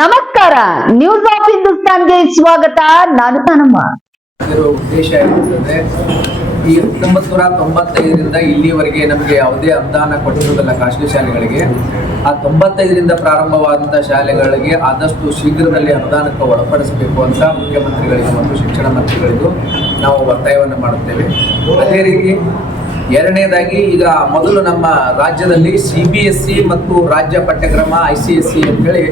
ನಮಸ್ಕಾರ, news of ಹಿಂದೂಸ್ತಾನ್ಗೆ ಸ್ವಾಗತ. ನಾನು ತಾನಮ್ಮ. ಉದ್ದೇಶ ಇರುತ್ತದೆ. ಈ 1995ರಿಂದ ಇಲ್ಲಿಯವರೆಗೆ ನಮಗೆ ಯಾವುದೇ ಅನುದಾನ ಕೊಟ್ಟಿರುವುದಿಲ್ಲ ಖಾಸಗಿ ಶಾಲೆಗಳಿಗೆ. ಆ 95ರಿಂದ ಪ್ರಾರಂಭವಾದಂಥ ಶಾಲೆಗಳಿಗೆ ಆದಷ್ಟು ಶೀಘ್ರದಲ್ಲಿ ಅನುದಾನಕ್ಕೆ ಒಳಪಡಿಸಬೇಕು ಅಂತ ಮುಖ್ಯಮಂತ್ರಿಗಳಿಗೂ ಮತ್ತು ಶಿಕ್ಷಣ ಮಂತ್ರಿಗಳಿಗೂ ನಾವು ಒತ್ತಾಯವನ್ನು ಮಾಡುತ್ತೇವೆ. ಅದೇ ರೀತಿ ಎರಡನೇದಾಗಿ, ಈಗ ಮೊದಲು ನಮ್ಮ ರಾಜ್ಯದಲ್ಲಿ CBSE ಮತ್ತು ರಾಜ್ಯ ಪಠ್ಯಕ್ರಮ ICSE ಅಂತೇಳಿ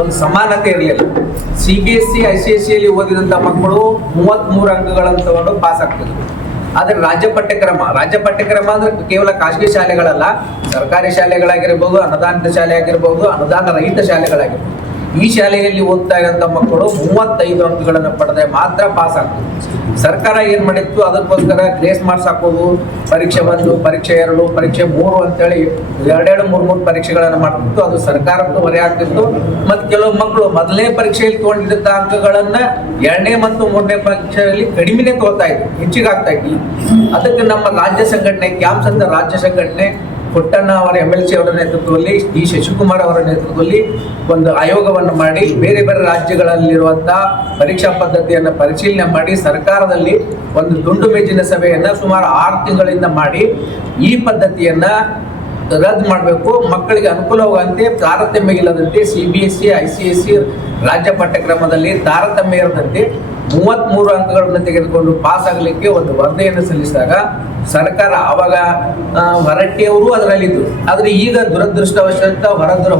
ಒಂದು ಸಮಾನತೆ ಇರಲಿಲ್ಲ. CBSE ICSEಯಲ್ಲಿ ಓದಿದಂಥ ಮಕ್ಕಳು 33 ಅಂಕಗಳನ್ನು ತಗೊಂಡು ಪಾಸ್ ಆಗ್ತಿದ್ರು. ಆದರೆ ರಾಜ್ಯ ಪಠ್ಯಕ್ರಮ ಅಂದ್ರೆ ಕೇವಲ ಖಾಸಗಿ ಶಾಲೆಗಳಲ್ಲ, ಸರ್ಕಾರಿ ಶಾಲೆಗಳಾಗಿರ್ಬೋದು, ಅನುದಾನಿತ ಶಾಲೆ ಆಗಿರ್ಬೋದು, ಅನುದಾನ ರಹಿತ ಶಾಲೆಗಳಾಗಿರ್ಬೋದು. ಈ ಶಾಲೆಯಲ್ಲಿ ಓದ್ತಾ ಇರೋಂಥ ಮಕ್ಕಳು 35 ಅಂಕಗಳನ್ನು ಪಡೆದ್ರೆ ಮಾತ್ರ ಪಾಸ್ ಆಗ್ತದೆ. ಸರ್ಕಾರ ಏನ್ ಮಾಡಿತ್ತು, ಅದಕ್ಕೋಸ್ಕರ ಗ್ರೇಸ್ ಮಾರ್ಕ್ಸ್ ಹಾಕೋದು, ಪರೀಕ್ಷೆ 1, ಪರೀಕ್ಷೆ 2, ಪರೀಕ್ಷೆ 3 ಅಂತೇಳಿ 2-3 ಪರೀಕ್ಷೆಗಳನ್ನು ಮಾಡ್ತಿತ್ತು. ಅದು ಸರ್ಕಾರಕ್ಕೂ ಹೊರೆ ಆಗ್ತಿತ್ತು. ಮತ್ತು ಕೆಲವು ಮಕ್ಕಳು ಮೊದಲನೇ ಪರೀಕ್ಷೆಯಲ್ಲಿ ತಗೊಂಡಿದ್ದ ಅಂಕಗಳನ್ನ 2ನೇ ಮತ್ತು 3ನೇ ಪರೀಕ್ಷೆಯಲ್ಲಿ ಕಡಿಮೆನೇ ತಗೋತಾ ಇತ್ತು, ಹೆಚ್ಚಿಗೆ ಆಗ್ತಾ ಇತ್ತು. ಅದಕ್ಕೆ ನಮ್ಮ ರಾಜ್ಯ ಸಂಘಟನೆ, ಕ್ಯಾಂಪ್ಸ್ ಅಂತ ರಾಜ್ಯ ಸಂಘಟನೆ, ಪುಟ್ಟಣ್ಣ ಅವರ MLC ಅವರ ನೇತೃತ್ವದಲ್ಲಿ, ಡಿ ಶಶಿಕುಮಾರ್ ಅವರ ನೇತೃತ್ವದಲ್ಲಿ ಒಂದು ಆಯೋಗವನ್ನು ಮಾಡಿ ಬೇರೆ ಬೇರೆ ರಾಜ್ಯಗಳಲ್ಲಿರುವಂತಹ ಪರೀಕ್ಷಾ ಪದ್ಧತಿಯನ್ನು ಪರಿಶೀಲನೆ ಮಾಡಿ ಸರ್ಕಾರದಲ್ಲಿ ಒಂದು ದುಂಡು ಮೇಜಿನ ಸಭೆಯನ್ನ ಸುಮಾರು 6 ತಿಂಗಳಿಂದ ಮಾಡಿ ಈ ಪದ್ಧತಿಯನ್ನ ರದ್ದು ಮಾಡಬೇಕು. ಮಕ್ಕಳಿಗೆ ಅನುಕೂಲವಾಗುವಂತೆ, ತಾರತಮ್ಯ ಇಲ್ಲದಂತೆ CBSE ICSE ರಾಜ್ಯ ಪಠ್ಯಕ್ರಮದಲ್ಲಿ ತಾರತಮ್ಯ ಇರದಂತೆ 33 ಅಂಕಗಳನ್ನು ತೆಗೆದುಕೊಂಡು ಪಾಸ್ ಆಗಲಿಕ್ಕೆ ಒಂದು ವರದಿಯನ್ನು ಸಲ್ಲಿಸಿದಾಗ ಸರ್ಕಾರ ಅವಾಗ ಹೊರಟ್ಟಿಯವರು ಅದರಲ್ಲಿದ್ದು. ಆದರೆ ಈಗ ದುರದೃಷ್ಟವಶಾತ್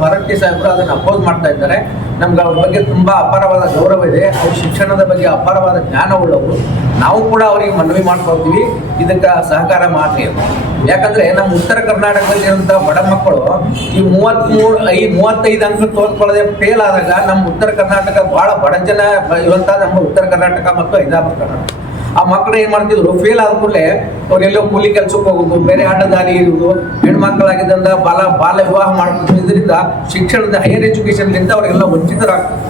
ಹೊರಟ್ಟಿ ಸಾಹೇಬರು ಅದನ್ನು ಅಪೋಸ್ ಮಾಡ್ತಾ ಇದ್ದಾರೆ. ನಮ್ಗೆ ಅವ್ರ ಬಗ್ಗೆ ತುಂಬಾ ಅಪಾರವಾದ ಗೌರವ ಇದೆ. ಅವ್ರ ಶಿಕ್ಷಣದ ಬಗ್ಗೆ ಅಪಾರವಾದ ಜ್ಞಾನ ಉಳ್ಳವರು. ನಾವು ಕೂಡ ಅವರಿಗೆ ಮನವಿ ಮಾಡ್ಕೊಳ್ತೀವಿ, ಇದಕ್ಕೆ ಸಹಕಾರ ಮಾಡ್ರಿ ಅಂತ. ಯಾಕಂದ್ರೆ ನಮ್ಮ ಉತ್ತರ ಕರ್ನಾಟಕದಲ್ಲಿರುವಂಥ ಬಡ ಮಕ್ಕಳು ಈ 35 ಅಂಕ ತೋರ್ಕೊಳ್ಳದೆ ಫೇಲ್ ಆದಾಗ ನಮ್ಮ ಉತ್ತರ ಕರ್ನಾಟಕ ಬಹಳ ಬಡ ಜನ ಇರುವಂತಹ ನಮ್ಮ ಉತ್ತರ ಕರ್ನಾಟಕ ಮತ್ತು ಹೈದರಾಬಾದ್ ಕರ್ನಾಟಕ, ಆ ಮಕ್ಕಳು ಏನ್ ಮಾಡ್ತಿದ್ರು, ಫೇಲ್ ಆದ ಕೂಡಲೇ ಅವ್ರೆಲ್ಲೋ ಕೂಲಿ ಕೆಲ್ಸಕ್ಕೆ ಹೋಗುದು, ಬೇರೆ ಅಡ್ಡದಾರಿ ಇರುವುದು, ಹೆಣ್ಮಕ್ಳಾಗಿದ್ದಂತ ಬಾಲ ವಿವಾಹ ಮಾಡ್ತಿದ್ರು. ಇದರಿಂದ ಶಿಕ್ಷಣದ ಹೈಯರ್ ಎಜುಕೇಶನ್ಲಿಂದ ಅವರಿಗೆಲ್ಲ ವಂಚಿತರಾಗ್ತದೆ.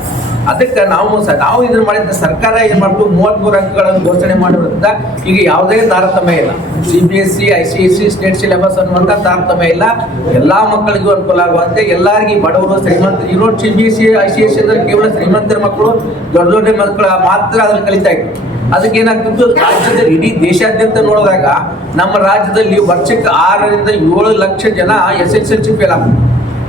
ಅದಕ್ಕೆ ನಾವು ಇದನ್ನ ಮಾಡಿದ ಸರ್ಕಾರ ಏನ್ ಮಾಡ್ತು, 33 ಅಂಕಗಳನ್ನು ಘೋಷಣೆ ಮಾಡಿರೋದ್ರಿಂದ ಈಗ ಯಾವುದೇ ತಾರತಮ್ಯ ಇಲ್ಲ. CBSE ICSE ಸ್ಟೇಟ್ ಸಿಲೆಬಸ್ ಅನ್ನುವಂಥ ತಾರತಮ್ಯ ಇಲ್ಲ. ಎಲ್ಲಾ ಮಕ್ಕಳಿಗೂ ಅನುಕೂಲ ಆಗುವಂತೆ, ಎಲ್ಲರಿಗೂ ಬಡವರು ಶ್ರೀಮಂತರು ಇರೋ CBSE ICSE ಅಂದ್ರೆ ಕೇವಲ ಶ್ರೀಮಂತರ ಮಕ್ಕಳು, ದೊಡ್ಡ ದೊಡ್ಡ ಮಕ್ಕಳು ಮಾತ್ರ ಅದ್ರಲ್ಲಿ ಕಲಿತಾ ಇದ್ರು. ಅದಕ್ಕೆ ಏನಾಗ್ತಿತ್ತು, ರಾಜ್ಯದಲ್ಲಿ ಇಡೀ ದೇಶಾದ್ಯಂತ ನೋಡಿದಾಗ ನಮ್ಮ ರಾಜ್ಯದಲ್ಲಿ ವರ್ಷಕ್ಕೆ 6ರಿಂದ 7 ಲಕ್ಷ ಜನ SSLC ಫೇಲ್ ಆಗ್ತದೆ.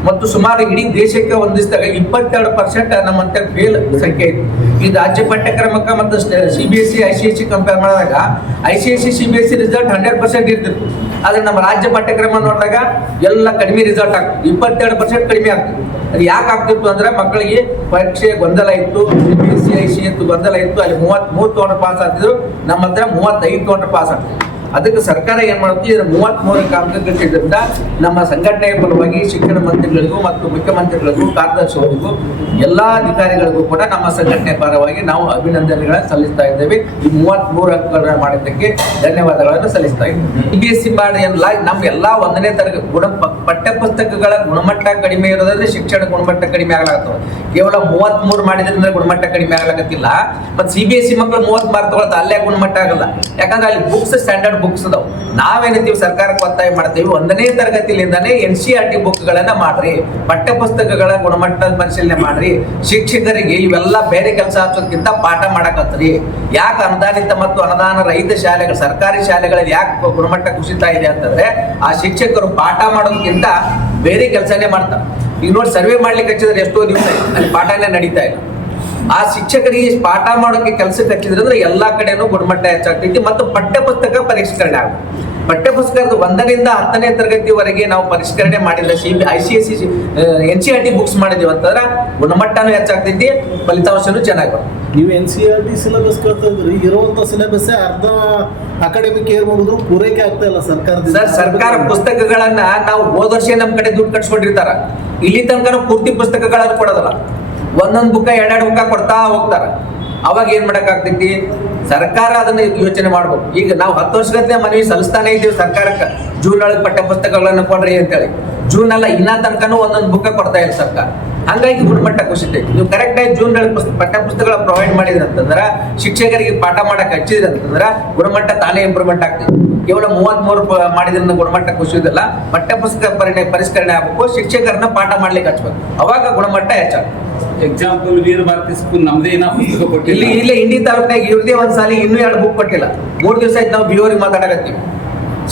ಮತ್ತು ಸುಮಾರು ಇಡೀ ದೇಶಕ್ಕೆ ಹೊಂದಿಸಿದಾಗ 22% ನಮ್ಮಂತ ಫೇಲ್ ಸಂಖ್ಯೆ ಇದೆ. ಈ ರಾಜ್ಯ ಪಠ್ಯಕ್ರಮಕ್ಕೆ ಮತ್ತು CBSE ICSE ಕಂಪೇರ್ ಮಾಡಿದಾಗ ICSE CBSE ರಿಸಲ್ಟ್ 100% ಇರ್ತಿತ್ತು. ಆದ್ರೆ ನಮ್ಮ ರಾಜ್ಯ ಪಠ್ಯಕ್ರಮ ನೋಡಿದಾಗ ಎಲ್ಲ ಕಡಿಮೆ ರಿಸಲ್ಟ್ ಆಗ್ತದೆ, 22% ಕಡಿಮೆ ಆಗ್ತದೆ. ಅದು ಯಾಕೆ ಆಗ್ತಿತ್ತು ಅಂದ್ರೆ ಮಕ್ಕಳಿಗೆ ಪರೀಕ್ಷೆ ಗೊಂದಲ ಇತ್ತು, CBSE ICSE ಗೊಂದಲ ಇತ್ತು. ಅಲ್ಲಿ 33 ತಗೊಂಡ್ರೆ ಪಾಸ್ ಆಗ್ತಿದ್ರು, ನಮ್ಮ ಹತ್ರ 35 ತಗೊಂಡ್ರೆ ಪಾಸ್ ಆಗ್ತಿದ್ರು. ಅದಕ್ಕೆ ಸರ್ಕಾರ ಏನ್ ಮಾಡುತ್ತೆ, ಇದರ 33 ಅಂಕ ಗಳಿಸಿದ್ರಿಂದ ನಮ್ಮ ಸಂಘಟನೆಯ ಪರವಾಗಿ ಶಿಕ್ಷಣ ಮಂತ್ರಿಗಳಿಗೂ ಮತ್ತು ಮುಖ್ಯಮಂತ್ರಿಗಳಿಗೂ, ಕಾರ್ಯದರ್ಶಿಗಳಿಗೂ, ಎಲ್ಲಾ ಅಧಿಕಾರಿಗಳಿಗೂ ಕೂಡ ನಮ್ಮ ಸಂಘಟನೆ ಪರವಾಗಿ ನಾವು ಅಭಿನಂದನೆಗಳನ್ನು ಸಲ್ಲಿಸ್ತಾ ಇದ್ದೇವೆ. ಈ 33 ಅಂಕಗಳನ್ನು ಮಾಡಿದ್ದಕ್ಕೆ ಧನ್ಯವಾದಗಳನ್ನು ಸಲ್ಲಿಸ್ತಾ ಇದ್ದೇವೆ. CBSE ಮಾಡಿ ನಮ್ಮ ಎಲ್ಲಾ 1ನೇ ತರಗತಿ ಪಠ್ಯ ಪುಸ್ತಕಗಳ ಗುಣಮಟ್ಟ ಕಡಿಮೆ ಇರೋದ್ರಿಂದ ಶಿಕ್ಷಣ ಗುಣಮಟ್ಟ ಕಡಿಮೆ ಆಗ್ಲಾಗ್ತವೆ. ಕೇವಲ 33 ಮಾಡಿದ್ರಿಂದ ಗುಣಮಟ್ಟ ಕಡಿಮೆ ಆಗ್ಲಾಗತ್ತಿಲ್ಲ. ಮತ್ತು CBSE ಮಕ್ಕಳು 30 ಮಾರ್ಕ್ ತಗೊಳ್ತಾ ಅಲ್ಲೇ ಗುಣಮಟ್ಟ ಆಗಲ್ಲ. ಯಾಕಂದ್ರೆ ಅಲ್ಲಿ ಬುಕ್ಸ್ ಸ್ಟ್ಯಾಂಡರ್ಡ್ ಬುಕ್ಸ್ ಅದಾವ. ನಾವೇನಿದ್ದೀವಿ ಸರ್ಕಾರಕ್ಕೆ ಒತ್ತಾಯ ಮಾಡ್ತೀವಿ, 1ನೇ ತರಗತಿಯಿಂದಾನೇ NCERT ಬುಕ್ಗಳನ್ನ ಮಾಡ್ರಿ, ಪಠ್ಯ ಪುಸ್ತಕಗಳ ಗುಣಮಟ್ಟ ಪರಿಶೀಲನೆ ಮಾಡ್ರಿ. ಶಿಕ್ಷಕರಿಗೆ ಇವೆಲ್ಲ ಬೇರೆ ಕೆಲಸ ಹಚ್ಚೋದಕ್ಕಿಂತ ಪಾಠ ಮಾಡಕತ್ರಿ. ಯಾಕೆ ಅನುದಾನಿತ ಮತ್ತು ಅನುದಾನ ರಹಿತ ಶಾಲೆಗಳು, ಸರ್ಕಾರಿ ಶಾಲೆಗಳಲ್ಲಿ ಯಾಕೆ ಗುಣಮಟ್ಟ ಕುಸಿತಾ ಇದೆ ಅಂತಂದ್ರೆ, ಆ ಶಿಕ್ಷಕರು ಪಾಠ ಮಾಡೋದಕ್ಕಿಂತ ಬೇರೆ ಕೆಲಸನೇ ಮಾಡ್ತಾರೆ. ಈಗ ನೋಡಿ, ಸರ್ವೆ ಮಾಡ್ಲಿಕ್ಕೆ ಹಚ್ಚಿದ್ರೆ ಎಷ್ಟೋ ದಿವಸ ಅಲ್ಲಿ ಪಾಠನೇ ನಡೀತಾ ಇಲ್ಲ. ಆ ಶಿಕ್ಷಕರಿಗೆ ಪಾಠ ಮಾಡೋಕೆ ಕೆಲಸಕ್ಕೆ ಹಚ್ಚಿದ್ರೆ ಎಲ್ಲಾ ಕಡೆನೂ ಗುಣಮಟ್ಟ ಹೆಚ್ಚಾಗ್ತೈತಿ. ಮತ್ತು ಪಠ್ಯ ಪುಸ್ತಕ ಪರಿಷ್ಕರಣೆ ಆಗುತ್ತೆ. ಪಠ್ಯ ಪುಸ್ತಕದ 1ರಿಂದ 10ನೇ ತರಗತಿವರೆಗೆ ನಾವು ಪರಿಷ್ಕರಣೆ ಮಾಡಿದ್ರೆ, ICSE NCERT ಬುಕ್ಸ್ ಮಾಡಿದೀವಿ ಅಂತಂದ್ರೆ ಗುಣಮಟ್ಟನೂ ಹೆಚ್ಚಾಗ್ತೈತಿ, ಫಲಿತಾಂಶನೂ ಚೆನ್ನಾಗಿ ಬರುತ್ತೆ. ನೀವು NCERT ಸಿಲೆಬಸ್ ಕೇಳ್ತಾ ಇದ್ರಿ, ಇರುವಂತ ಸಿಲೆಬಸ್ ಅರ್ಧ ಅಕಾಡೆಮಿಕ್ ಏರ್ ಮಾಡಿದ್ರು ಪೂರೈಕೆ ಆಗ್ತಾ ಇಲ್ಲ ಸರ್ಕಾರದಿಂದ. ಸರ್ಕಾರ ಪುಸ್ತಕಗಳನ್ನ ನಾವು ಹೋದ ವರ್ಷ ನಮ್ಮ ಕಡೆ ದುಡ್ಡು ಕಟ್ಸ್ಕೊಂಡಿರ್ತಾರ, ಇಲ್ಲಿ ತನಕ ಪೂರ್ತಿ ಪುಸ್ತಕಗಳನ್ನು ಕೊಡೋದಲ್ಲ, ಒಂದೊಂದು ಬುಕ್ಕ 2 ಬುಕ್ಕ ಕೊಡ್ತಾ ಹೋಗ್ತಾರ. ಅವಾಗ ಏನ್ ಮಾಡಕ್ ಆಗ್ತೈತಿ, ಸರ್ಕಾರ ಅದನ್ನ ಯೋಚನೆ ಮಾಡ್ಬೇಕು. ಈಗ ನಾವು 10 ವರ್ಷಗಟ್ಟಲೆ ಮನವಿ ಸಲ್ಲಿಸ್ತಾನೆ ಇದ್ದೀವಿ ಸರ್ಕಾರಕ್ಕೆ, ಜೂನ್ ಒಳಗೆ ಪಠ್ಯ ಪುಸ್ತಕಗಳನ್ನು ಕೊಡ್ರಿ ಅಂತೇಳಿ. ಜೂನ್ ಅಲ್ಲ, ಇನ್ನ ತನಕನೂ ಒಂದೊಂದು ಬುಕ್ಕ ಕೊಡ್ತಾ ಇಲ್ಲ ಸರ್ಕಾರ. ಹಂಗಾಗಿ ಗುಣಮಟ್ಟ ಕುಸಿತೈತಿ. ನೀವು ಕರೆಕ್ಟ್ ಆಗಿ ಜೂನ್ ಪಠ್ಯ ಪುಸ್ತಕಗಳ ಪ್ರೊವೈಡ್ ಮಾಡಿದ್ರಿ ಅಂತಂದ್ರ, ಶಿಕ್ಷಕರಿಗೆ ಪಾಠ ಮಾಡಕ್ ಹಚ್ಚಿದ್ರಿ ಅಂತಂದ್ರ ಗುಣಮಟ್ಟ ತಾನೇ ಇಂಪ್ರೂವ್ಮೆಂಟ್ ಆಗ್ತೈತಿ. ಕೇವಲ 33 ಮಾಡಿದ್ರಿಂದ ಗುಣಮಟ್ಟ ಕುಸಿಯೋದಿಲ್ಲ. ಪಠ್ಯ ಪುಸ್ತಕ ಪರಿಷ್ಕರಣೆ ಆಗ್ಬೇಕು, ಶಿಕ್ಷಕರನ್ನ ಪಾಠ ಮಾಡ್ಲಿಕ್ಕೆ ಹಚ್ಬೇಕು, ಅವಾಗ ಗುಣಮಟ್ಟ ಹೆಚ್ಚಾಗ್ತದೆ. ಎಕ್ಸಾಂಪಲ್ ವೀರ ಭಾರತಿ ಸ್ಕೂಲ್ ನಮ್ದೇ ಏನೋ ಪುಸ್ತಕ ಕೊಟ್ಟಿಲ್ಲ. ಇಲ್ಲೇ ಇಂಡಿ ತಾಲೂಕಿನಾಗ ಇವ್ರದೇ ಒಂದ್ ಸಾಲಿ ಇನ್ನೂ 2 ಬುಕ್ ಕೊಟ್ಟಿಲ್ಲ. 3 ದಿವಸ ಆಯ್ತು ನಾವು ಬಿಯೋರಿಗೆ ಮಾತಾಡಕತ್ತೀವಿ.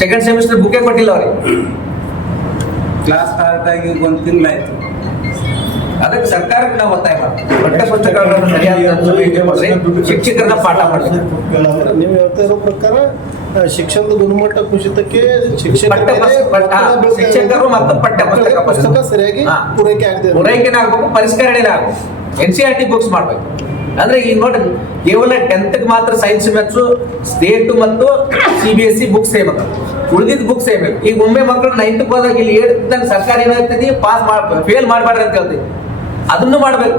ಸೆಕೆಂಡ್ ಸೆಮಿಸ್ಟರ್ ಬುಕ್ಕೇ ಕೊಟ್ಟಿಲ್ಲ ಅವ್ರಿಗೆ. ಕ್ಲಾಸ್ ಸ್ಟಾರ್ಟ್ ಆಗಿ 1 ತಿಂಗಳಾಯ್ತು. ಅದಕ್ಕೆ ಸರ್ಕಾರಕ್ಕೆ ನಾವು ಒತ್ತಾಯ ಮಾಡ್ತೀವಿ, ಪಠ್ಯ ಪುಸ್ತಕಗಳನ್ನು ಸರಿಯಾದ ಶಿಕ್ಷಕರನ್ನ ಪಾಠ ಮಾಡಲಿಕ್ಕೆ. ನೀವು ಹೇಳ್ತಾ ಇರೋ ಪ್ರಕಾರ ಶಿಕ್ಷಣದ ಗುಣಮಟ್ಟ ಕುಸಿತಕ್ಕೆ ಶಿಕ್ಷಕರು ಮತ್ತು ಪಠ್ಯ ಪುಸ್ತಕ ಸರಿಯಾಗಿ ಪೂರೈಕೆ ಆಗದೆ ಪೂರೈಕೆನ ಆಗ್ಬೇಕು, ಪರಿಷ್ಕರಣೆನ ಆಗ್ಬೇಕು. NCERT ಬುಕ್ಸ್ ಮಾಡ್ಬೇಕು. ಅಂದ್ರೆ ಈಗ ನೋಡಿ, ಕೇವಲ 10th ಮಾತ್ರ ಸೈನ್ಸ್ ಮ್ಯಾಥ್ಸ್ ಸ್ಟೇಟ್ ಮತ್ತು CBSE ಬುಕ್ಸ್ ಸೇಮ್ ಅದ, ಉಳಿದಿದ್ದ ಬುಕ್ಸ್ ಸೇಮ್. ಈಗ ಒಮ್ಮೆ ಮಕ್ಕಳು 9th ಹೋದಾಗ ಇಲ್ಲಿ 8th ಸರ್ಕಾರ ಏನಾಗ್ತದೆ, ಫೇಲ್ ಮಾಡಬಾರ್ದು ಅಂತ ಹೇಳ್ತೀವಿ. ಅದನ್ನು ಮಾಡ್ಬೇಕು.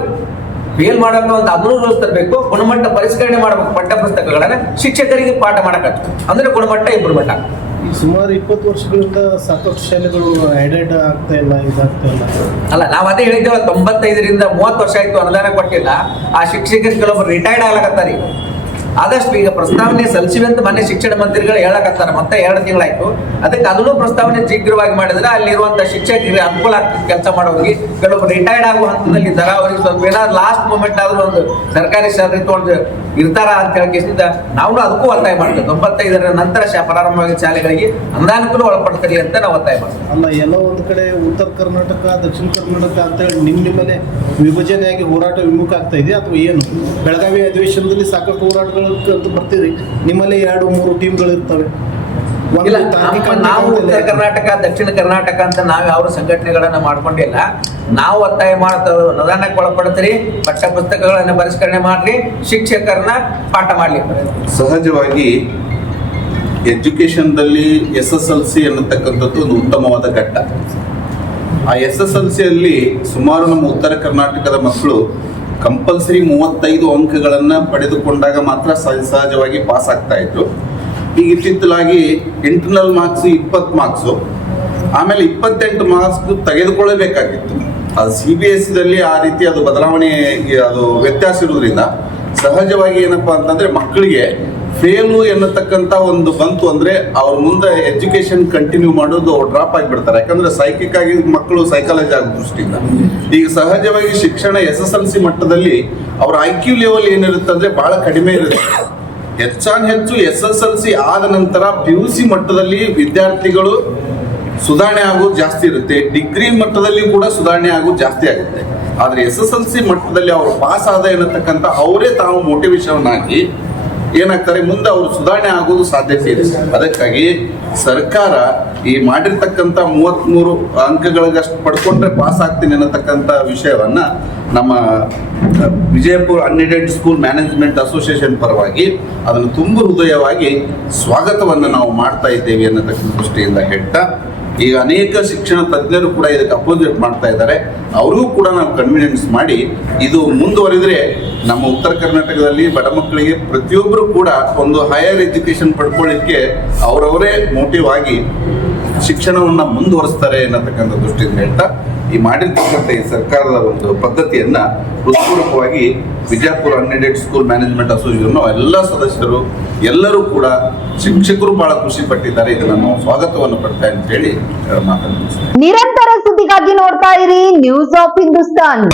ಫೇಲ್ ಮಾಡಬೇಕು ಅಂತ ಅದನ್ನು ರೂಲ್ಸ್ ತರಬೇಕು. ಗುಣಮಟ್ಟ ಪರಿಷ್ಕರಣೆ ಮಾಡಬೇಕು ಪಠ್ಯ ಪುಸ್ತಕಗಳನ್ನ, ಶಿಕ್ಷಕರಿಗೆ ಪಾಠ ಮಾಡಕ್ ಅಂದ್ರೆ ಗುಣಮಟ್ಟ ಇಂಪ್ರೂವ್ಮೆಂಟ್ ಆಗ್ತದೆ. ಸುಮಾರು 20 ವರ್ಷಗಳಿಂದ ಸಾಕಷ್ಟು ಶಾಲೆಗಳು ಐಡೆಂಟ್ ಆಗ್ತಾ ಇಲ್ಲ, ಇದಾಗ್ತಾ ಇಲ್ಲ. ಅಲ್ಲ, ನಾವು ಅದೇ ಹೇಳಿದ್ದೇವೆ, 95ರಿಂದ 30 ವರ್ಷ ಆಯ್ತು ಅನುದಾನ ಕೊಟ್ಟಿಲ್ಲ. ಆ ಶಿಕ್ಷಕರು ಕೆಲವೊಬ್ರು ರಿಟೈರ್ಡ್ ಆಗ್ಲಕತ್ತಾರ. ಆದಷ್ಟು ಈಗ ಪ್ರಸ್ತಾವನೆ ಸಲ್ಲಿಸಿವೆ ಅಂತ ಮೊನ್ನೆ ಶಿಕ್ಷಣ ಮಂತ್ರಿಗಳು ಹೇಳಕತ್ತಾರ. ಮತ್ತೆ 2 ತಿಂಗಳಾಯ್ತು. ಅದಕ್ಕೆ ಅದನ್ನು ಪ್ರಸ್ತಾವನೆ ಶೀಘ್ರವಾಗಿ ಮಾಡಿದ್ರೆ ಅಲ್ಲಿರುವಂತ ಶಿಕ್ಷಕರಿಗೆ ಅನುಕೂಲ ಆಗ್ತದೆ. ಕೆಲಸ ಮಾಡೋರಿಗೆ ಕೆಲವೊಬ್ರು ರಿಟೈರ್ಡ್ ಆಗುವ ಹಂತದಲ್ಲಿ ಇದ್ದಾರೆ, ಅವ್ರಿಗೆ ಸ್ವಲ್ಪ ಏನಾದ್ರು ಲಾಸ್ಟ್ ಮೂಮೆಂಟ್ ಆದ್ರೂ ಒಂದು ಸರ್ಕಾರಿ ಸ್ಯಾಲರಿ ತಗೊಂಡು ಇರ್ತಾರ ಅಂತ ಹೇಳಕಿಸಿಂದ ನಾವು ಅದಕ್ಕೂ ಒತ್ತಾಯ ಮಾಡ್ತೇವೆ. 95ರ ನಂತರ ಪ್ರಾರಂಭವಾಗಿ ಶಾಲೆಗಳಿಗೆ ಅನುದಾನಕ್ಕೂ ಒಳಪಡ್ತಾರೆ ಅಂತ ನಾವು ಒತ್ತಾಯ ಮಾಡ್ತೇವೆ. ಅಲ್ಲ, ಎಲ್ಲ ಒಂದು ಕಡೆ ಉತ್ತರ ಕರ್ನಾಟಕ, ದಕ್ಷಿಣ ಕರ್ನಾಟಕ ಅಂತ ಹೇಳಿ ನಿಮ್ಮನೆ ವಿಭಜನೆಯಾಗಿ ಹೋರಾಟ ವಿಮುಖ ಆಗ್ತಾ ಇದೆ ಅಥವಾ ಏನು? ಬೆಳಗಾವಿ ಅಧಿವೇಶನದಲ್ಲಿ ಸಾಕಷ್ಟು ಹೋರಾಟಗಳು ಅಂತ ಬರ್ತೀರಿ, ನಿಮ್ಮಲ್ಲಿ 2-3 ಟೀಮ್ಗಳು ಇರ್ತವೆ. ಇಲ್ಲ, ನಾವು ಉತ್ತರ ಕರ್ನಾಟಕ ದಕ್ಷಿಣ ಕರ್ನಾಟಕ ಅಂತ ನಾವು ಯಾವ ಸಂಘಟನೆಗಳನ್ನ ಮಾಡ್ಕೊಂಡಿಲ್ಲ. ನಾವು ಒತ್ತಾಯ ಮಾಡ್ತೇವೆ, ಅನುದಾನಕ್ಕೆ ಒಳಪಡ್ತೀರಿ, ಪಠ್ಯ ಪುಸ್ತಕಗಳನ್ನ ಪರಿಷ್ಕರಣೆ ಮಾಡ್ರಿ, ಶಿಕ್ಷಕರನ್ನ ಪಾಠ ಮಾಡ್ಲಿಕ್ಕೆ. ಸಹಜವಾಗಿ ಎಜುಕೇಶನ್ದಲ್ಲಿ SSLC ಅನ್ನತಕ್ಕಂಥದ್ದು ಒಂದು ಉತ್ತಮವಾದ ಘಟ್ಟ. ಆ SSLC ಅಲ್ಲಿ ಸುಮಾರು ನಮ್ಮ ಉತ್ತರ ಕರ್ನಾಟಕದ ಮಕ್ಕಳು ಕಂಪಲ್ಸರಿ 35 ಅಂಕಗಳನ್ನ ಪಡೆದುಕೊಂಡಾಗ ಮಾತ್ರ ಸಹಜವಾಗಿ ಪಾಸ್ ಆಗ್ತಾ ಇದ್ರು. ಈಗ ಇತ್ತಿತ್ತಲಾಗಿ ಇಂಟರ್ನಲ್ ಮಾರ್ಕ್ಸ್ 20 ಮಾರ್ಕ್ಸು, ಆಮೇಲೆ 28 ಮಾರ್ಕ್ಸ್ ತೆಗೆದುಕೊಳ್ಳಬೇಕಾಗಿತ್ತು. ಅದು CBSE ಆ ರೀತಿ ಅದು ಬದಲಾವಣೆ, ಅದು ವ್ಯತ್ಯಾಸ ಇರೋದ್ರಿಂದ ಸಹಜವಾಗಿ ಏನಪ್ಪಾ ಅಂತಂದ್ರೆ ಮಕ್ಕಳಿಗೆ ಫೇಲು ಎನ್ನತಕ್ಕಂಥ ಒಂದು ಬಂತು ಅಂದ್ರೆ ಅವ್ರ ಮುಂದೆ ಎಜುಕೇಶನ್ ಕಂಟಿನ್ಯೂ ಮಾಡೋದು ಡ್ರಾಪ್ ಆಗಿಬಿಡ್ತಾರೆ. ಯಾಕಂದ್ರೆ ಸೈಕಿಕ್ ಆಗಿ ಮಕ್ಕಳು ಸೈಕಾಲಜಿ ಆಗೋ ದೃಷ್ಟಿಯಿಂದ ಈಗ ಸಹಜವಾಗಿ ಶಿಕ್ಷಣ SSLC ಮಟ್ಟದಲ್ಲಿ ಅವ್ರ IQ ಲೆವೆಲ್ ಏನಿರುತ್ತೆ ಅಂದ್ರೆ ಬಹಳ ಕಡಿಮೆ ಇರುತ್ತೆ. ಹೆಚ್ಚು SSLC ಆದ ನಂತರ PUC ಮಟ್ಟದಲ್ಲಿ ವಿದ್ಯಾರ್ಥಿಗಳು ಸುಧಾರಣೆ ಆಗೋದು ಜಾಸ್ತಿ ಇರುತ್ತೆ. ಡಿಗ್ರಿ ಮಟ್ಟದಲ್ಲಿ ಕೂಡ ಸುಧಾರಣೆ ಆಗೋದು ಜಾಸ್ತಿ ಆಗುತ್ತೆ. ಆದ್ರೆ SSLC ಮಟ್ಟದಲ್ಲಿ ಅವರು ಪಾಸ್ ಆದ ಎನ್ನತಕ್ಕಂಥ ಅವರೇ ತಾವು ಮೋಟಿವೇಶನ್ ಆಗಿ ಏನಾಗ್ತಾರೆ, ಮುಂದೆ ಅವರು ಸುಧಾರಣೆ ಆಗೋದು ಸಾಧ್ಯತೆ ಇದೆ. ಅದಕ್ಕಾಗಿ ಸರ್ಕಾರ ಈ ಮಾಡಿರ್ತಕ್ಕಂಥ 33 ಅಂಕಗಳಿಗಷ್ಟು ಪಡ್ಕೊಂಡ್ರೆ ಪಾಸ್ ಆಗ್ತೀನಿ ಅನ್ನತಕ್ಕಂಥ ವಿಷಯವನ್ನ ನಮ್ಮ Vijayapura unaided school management association ಪರವಾಗಿ ಅದನ್ನು ತುಂಬ ಹೃದಯವಾಗಿ ಸ್ವಾಗತವನ್ನು ನಾವು ಮಾಡ್ತಾ ಇದ್ದೇವೆ ಅನ್ನತಕ್ಕಂಥ ದೃಷ್ಟಿಯಿಂದ ಹೇಳ್ತಾ, ಈಗ ಅನೇಕ ಶಿಕ್ಷಣ ತಜ್ಞರು ಕೂಡ ಇದಕ್ಕೆ ಅಪೋಸಿಟ್ ಮಾಡ್ತಾ ಇದ್ದಾರೆ. ಅವ್ರಿಗೂ ಕೂಡ ನಾವು ಕನ್ವಿನೆನ್ಸ್ ಮಾಡಿ ಇದು ಮುಂದುವರಿದ್ರೆ ನಮ್ಮ ಉತ್ತರ ಕರ್ನಾಟಕದಲ್ಲಿ ಬಡ ಮಕ್ಕಳಿಗೆ ಪ್ರತಿಯೊಬ್ಬರು ಕೂಡ ಒಂದು ಹೈಯರ್ ಎಜುಕೇಶನ್ ಪಡ್ಕೊಳ್ಳಿಕ್ಕೆ ಅವರವರೇ ಮೋಟಿವ್ ಆಗಿ ಶಿಕ್ಷಣವನ್ನ ಮುಂದುವರಿಸ್ತಾರೆ ಅನ್ನತಕ್ಕಂಥ ದೃಷ್ಟಿಯಿಂದ ಹೇಳ್ತಾ, ಈ ಮಾಡಿರ್ತಕ್ಕಂಥ ಈ ಸರ್ಕಾರದ ಒಂದು ಪದ್ಧತಿಯನ್ನ ಹೃತ್ಪೂರ್ವಕವಾಗಿ Vijayapura unaided school management association ಎಲ್ಲ ಸದಸ್ಯರು ಎಲ್ಲರೂ ಕೂಡ ಶಿಕ್ಷಕರು ಬಹಳ ಖುಷಿ ಪಟ್ಟಿದ್ದಾರೆ. ಇದನ್ನ ನಾವು ಸ್ವಾಗತವನ್ನು ಪಡ್ತಾ ಅಂತ ಹೇಳಿ ಮಾತನಾಡ್ತೀವಿ. ನಿರಂತರ ಸುದ್ದಿಗಾಗಿ ನೋಡ್ತಾ ಇರಿ ನ್ಯೂಸ್ ಆಫ್ ಹಿಂದೂಸ್ತಾನ್.